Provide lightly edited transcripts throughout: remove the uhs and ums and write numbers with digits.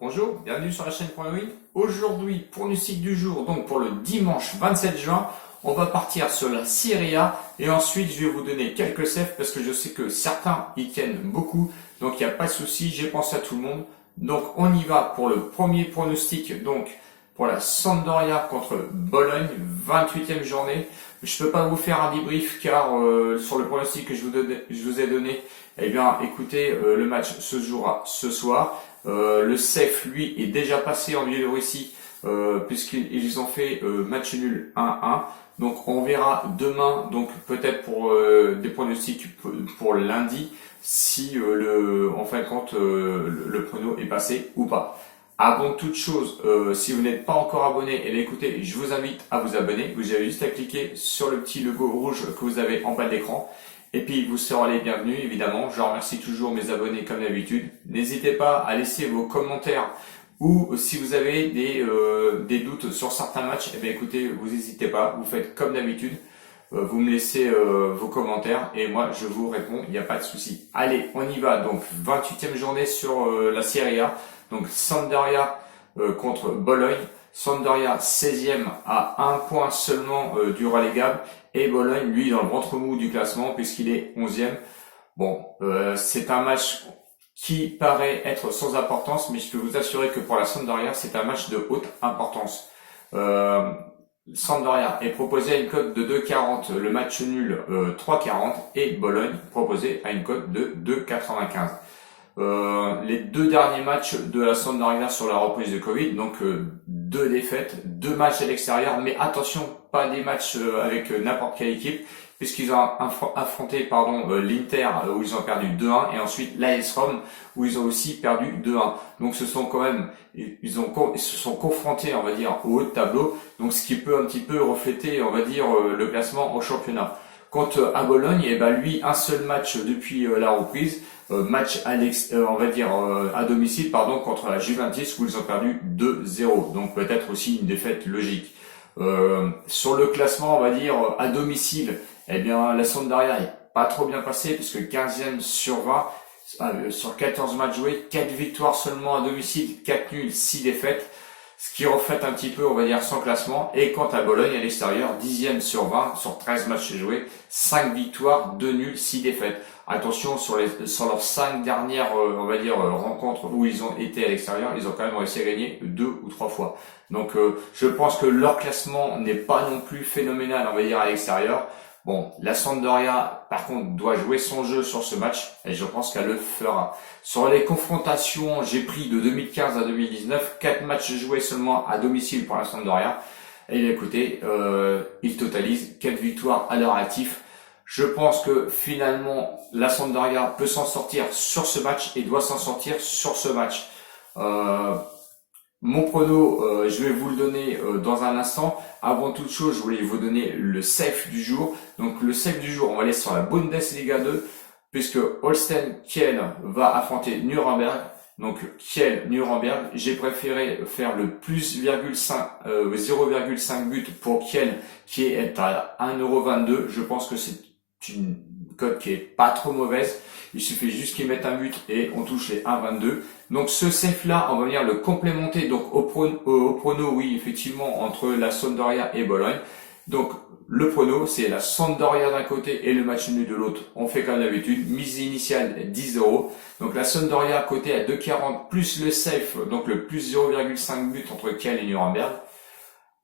Bonjour, bienvenue sur la chaîne Point.win. Aujourd'hui, pronostic du jour, donc pour le dimanche 27 juin, on va partir sur la Serie A et ensuite je vais vous donner quelques saves parce que je sais que certains y tiennent beaucoup, donc il n'y a pas de souci, j'ai pensé à tout le monde. Donc on y va pour le premier pronostic, donc pour la Sampdoria contre Bologne, 28e journée. Je ne peux pas vous faire un débrief car sur le pronostic que je vous ai donné, eh bien écoutez, le match se jouera ce soir. Le CEF, lui, est déjà passé en Biélorussie puisqu'ils ont fait match nul 1-1. Donc on verra demain, donc peut-être pour des pronostics pour lundi, si en fin de compte le prono est passé ou pas. Avant toute chose, si vous n'êtes pas encore abonné, eh bien, écoutez, je vous invite à vous abonner. Vous avez juste à cliquer sur le petit logo rouge que vous avez en bas de l'écran. Et puis vous serez les bienvenus, évidemment. Je remercie toujours mes abonnés comme d'habitude. N'hésitez pas à laisser vos commentaires ou si vous avez des doutes sur certains matchs, eh bien écoutez, vous n'hésitez pas, vous faites comme d'habitude. Vous me laissez vos commentaires et moi je vous réponds, il n'y a pas de souci. Allez, on y va. Donc 28e journée sur la Serie A. Donc Sampdoria contre Bologne. Sampdoria 16e à 1 point seulement du relégable et Bologne lui dans le ventre mou du classement puisqu'il est 11e. Bon, c'est un match qui paraît être sans importance, mais je peux vous assurer que pour la Sampdoria c'est un match de haute importance. Sampdoria est proposé à une cote de 2,40, le match nul 3,40 et Bologne proposé à une cote de 2,95. Les deux derniers matchs de la Sampdoria sur la reprise de Covid, donc deux défaites, deux matchs à l'extérieur, mais attention, pas des matchs avec n'importe quelle équipe, puisqu'ils ont affronté l'Inter où ils ont perdu 2-1 et ensuite l'AS Rome où ils ont aussi perdu 2-1. Donc ce sont quand même, ils se sont confrontés, on va dire, au haut de tableau, donc ce qui peut un petit peu refléter, on va dire, le classement au championnat. Quant à Bologne, eh ben lui, un seul match depuis la reprise, match on va dire à domicile contre la Juventus où ils ont perdu 2-0. Donc peut-être aussi une défaite logique. Sur le classement, on va dire à domicile, eh bien la Sampdoria est pas trop bien passée puisque 15e sur 20 sur 14 matchs joués, 4 victoires seulement à domicile, 4 nuls, 6 défaites. Ce qui reflète un petit peu, on va dire, son classement. Et quant à Bologne, à l'extérieur, 10e sur 20, sur 13 matchs joués, 5 victoires, 2 nuls, 6 défaites. Attention, sur leurs 5 dernières, on va dire, rencontres où ils ont été à l'extérieur, ils ont quand même réussi à gagner 2 ou 3 fois. Donc, je pense que leur classement n'est pas non plus phénoménal, on va dire, à l'extérieur. Bon, la Sampdoria, par contre, doit jouer son jeu sur ce match et je pense qu'elle le fera. Sur les confrontations, j'ai pris de 2015 à 2019, 4 matchs joués seulement à domicile pour la Sampdoria. Et écoutez, il totalise 4 victoires à leur actif. Je pense que finalement, la Sampdoria peut s'en sortir sur ce match et doit s'en sortir sur ce match. Mon prono, je vais vous le donner dans un instant. Avant toute chose, je voulais vous donner le safe du jour. Donc le safe du jour, on va aller sur la Bundesliga 2, puisque Holstein Kiel va affronter Nuremberg. Donc Kiel-Nuremberg, j'ai préféré faire le plus 0,5 but pour Kiel qui est à 1,22 €. Je pense que c'est une cote qui est pas trop mauvaise. Il suffit juste qu'ils mettent un but et on touche les 1,22. Donc ce safe là, on va venir le complémenter donc au prono, oui effectivement entre la Sampdoria et Bologne. Donc le prono c'est la Sampdoria d'un côté et le match nul de l'autre. On fait comme d'habitude, mise initiale 10 €. Donc la Sampdoria côté à 2,40 plus le safe, donc le plus 0,5 but entre Kiel et Nuremberg.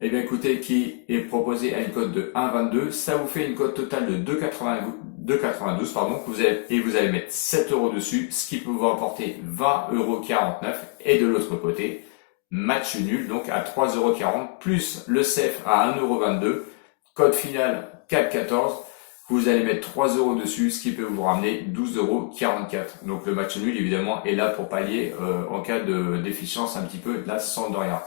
Eh bien écoutez, qui est proposé à une cote de 1,22, ça vous fait une cote totale de 2,92 pardon, et vous allez mettre 7 € dessus, ce qui peut vous rapporter 20,49 €. Et de l'autre côté, match nul, donc à 3,40 € plus le CEF à 1,22 €, code final 4,14, vous allez mettre 3 € dessus, ce qui peut vous ramener 12,44 €. Donc le match nul évidemment est là pour pallier en cas de déficience un petit peu de la Sampdoria.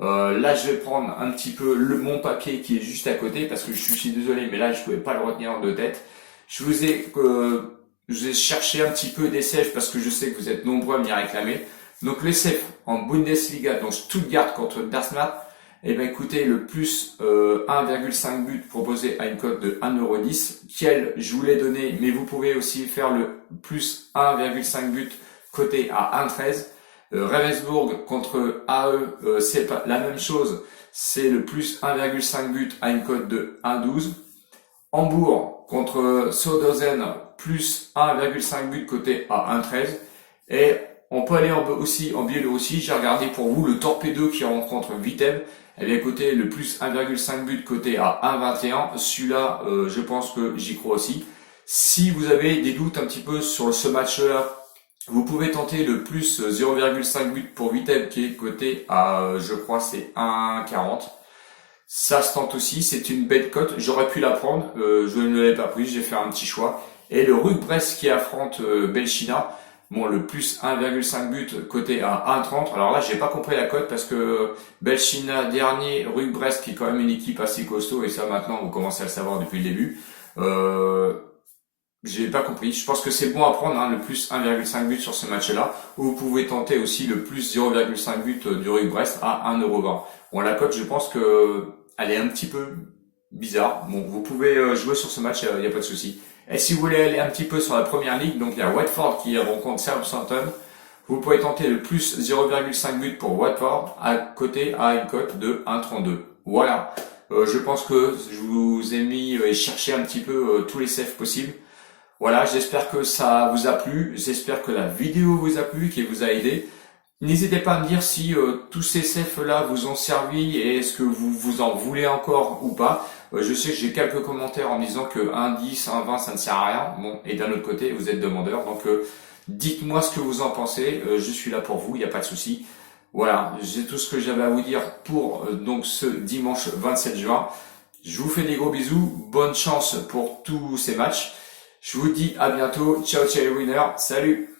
Là je vais prendre un petit peu mon papier qui est juste à côté parce que je suis désolé mais là je pouvais pas le retenir de tête. Je vous ai cherché un petit peu des saves parce que je sais que vous êtes nombreux à m'y réclamer. Donc les saves en Bundesliga, donc Stuttgart contre Darmstadt, et bien écoutez, le plus 1,5 but proposé à une cote de 1,10 €, Kiel je vous l'ai donné, mais vous pouvez aussi faire le plus 1,5 but coté à 1,13 €. Ravensbourg contre AE, c'est pas la même chose. C'est le plus 1,5 but à une cote de 1,12. Hambourg contre Sodersen, plus 1,5 but coté à 1,13. Et on peut aller aussi en Biélorussie. J'ai regardé pour vous le Torpedo qui rencontre Viteb. Elle est coté le plus 1,5 but coté à 1,21. Celui-là, je pense que j'y crois aussi. Si vous avez des doutes un petit peu sur ce match-là, vous pouvez tenter le plus 0,5 but pour Viteb qui est coté à, je crois, c'est 1,40. Ça se tente aussi, c'est une belle cote. J'aurais pu la prendre, je ne l'ai pas prise, j'ai fait un petit choix. Et le RUC Brest qui affronte Belchina, bon, le plus 1,5 but coté à 1,30. Alors là, j'ai pas compris la cote parce que Belchina dernier, RUC Brest qui est quand même une équipe assez costaud, et ça maintenant vous commencez à le savoir depuis le début. J'ai pas compris. Je pense que c'est bon à prendre, hein, le plus 1,5 but sur ce match-là. Ou vous pouvez tenter aussi le plus 0,5 but du RUC Brest à 1,20 €. Bon, la cote, je pense que elle est un petit peu bizarre. Bon, vous pouvez jouer sur ce match, il n'y a pas de souci. Et si vous voulez aller un petit peu sur la première ligue, donc il y a Watford qui rencontre Southampton. Vous pouvez tenter le plus 0,5 but pour Watford à côté à une cote de 1,32. Voilà. Je pense que je vous ai mis et cherché un petit peu tous les saves possibles. Voilà, j'espère que ça vous a plu, j'espère que la vidéo vous a plu, qu'elle vous a aidé. N'hésitez pas à me dire si tous ces CF-là vous ont servi et est-ce que vous en voulez encore ou pas. Je sais que j'ai quelques commentaires en disant que 1,10, 1,20 ça ne sert à rien. Bon, et d'un autre côté, vous êtes demandeur, donc dites-moi ce que vous en pensez. Je suis là pour vous, il n'y a pas de souci. Voilà, j'ai tout ce que j'avais à vous dire pour donc ce dimanche 27 juin. Je vous fais des gros bisous, bonne chance pour tous ces matchs. Je vous dis à bientôt, ciao ciao les winners, salut!